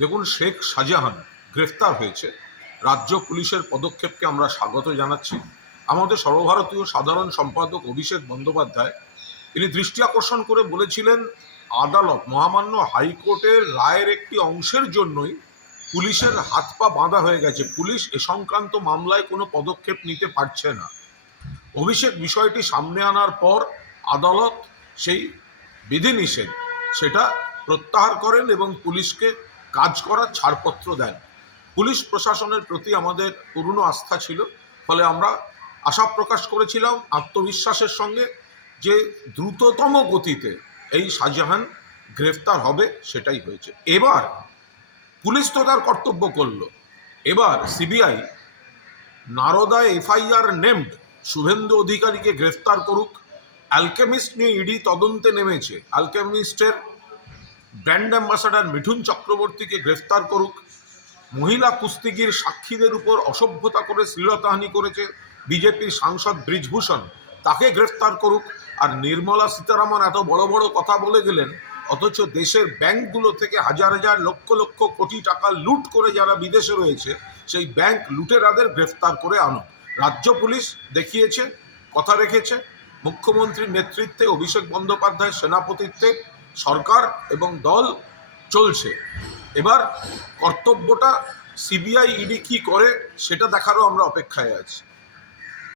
দেখুন, শেখ শাহজাহান গ্রেফতার হয়েছে। রাজ্য পুলিশের পদক্ষেপকে আমরা স্বাগত জানাচ্ছি। আমাদের সর্বভারতীয় সাধারণ সম্পাদক অভিষেক বন্দ্যোপাধ্যায় তিনি দৃষ্টি আকর্ষণ করে বলেছিলেন, আদালত মহামান্য হাইকোর্টের রায়ের একটি অংশের জন্যই পুলিশের হাত পা বাঁধা হয়ে গেছে, পুলিশ এ সংক্রান্ত মামলায় কোনো পদক্ষেপ নিতে পারছে না। অভিষেক বিষয়টি সামনে আনার পর আদালত সেই বিধিনিষেধ সেটা প্রত্যাহার করেন এবং পুলিশকে কাজ করার ছাড়পত্র দেন। পুলিশ প্রশাসনের প্রতি আমাদের পূর্ণ আস্থা ছিল, ফলে আমরা আশা প্রকাশ করেছিলাম আত্মবিশ্বাসের সঙ্গে যে দ্রুততম গতিতে এই শাহজাহান গ্রেফতার হবে, সেটাই হয়েছে। এবার পুলিশ তো তার কর্তব্য করলো, এবার সিবিআই নারদায় এফআইআর নেমড শুভেন্দু অধিকারীকে গ্রেফতার করুক। অ্যালকেমিস্ট নিয়ে ইডি তদন্তে নেমেছে, অ্যালকেমিস্টের ব্র্যান্ড অ্যাম্বাসাডার মিঠুন চক্রবর্তীকে গ্রেফতার করুক। মহিলা কুস্তিগির সাক্ষীদের উপর অসভ্যতা করে শ্লীলতাহানি করেছে বিজেপির সাংসদ ব্রিজভূষণ, তাকে গ্রেফতার করুক। আর নির্মলা সীতারামন এত বড় বড় কথা বলে গেলেন, অথচ দেশের ব্যাংকগুলো থেকে হাজার হাজার লক্ষ লক্ষ কোটি টাকা লুট করে যারা বিদেশে রয়েছে, সেই ব্যাংক লুটেরাদের গ্রেফতার করে আনুক। রাজ্য পুলিশ দেখিয়েছে, কথা রেখেছে। মুখ্যমন্ত্রীর নেতৃত্বে, অভিষেক বন্দ্যোপাধ্যায়ের সেনাপতিত্বে সরকার এবং দল চলছে। এবার কর্তব্যটা সিবিআই ইডি কি করে সেটা দেখারও আমরা অপেক্ষায় আছি।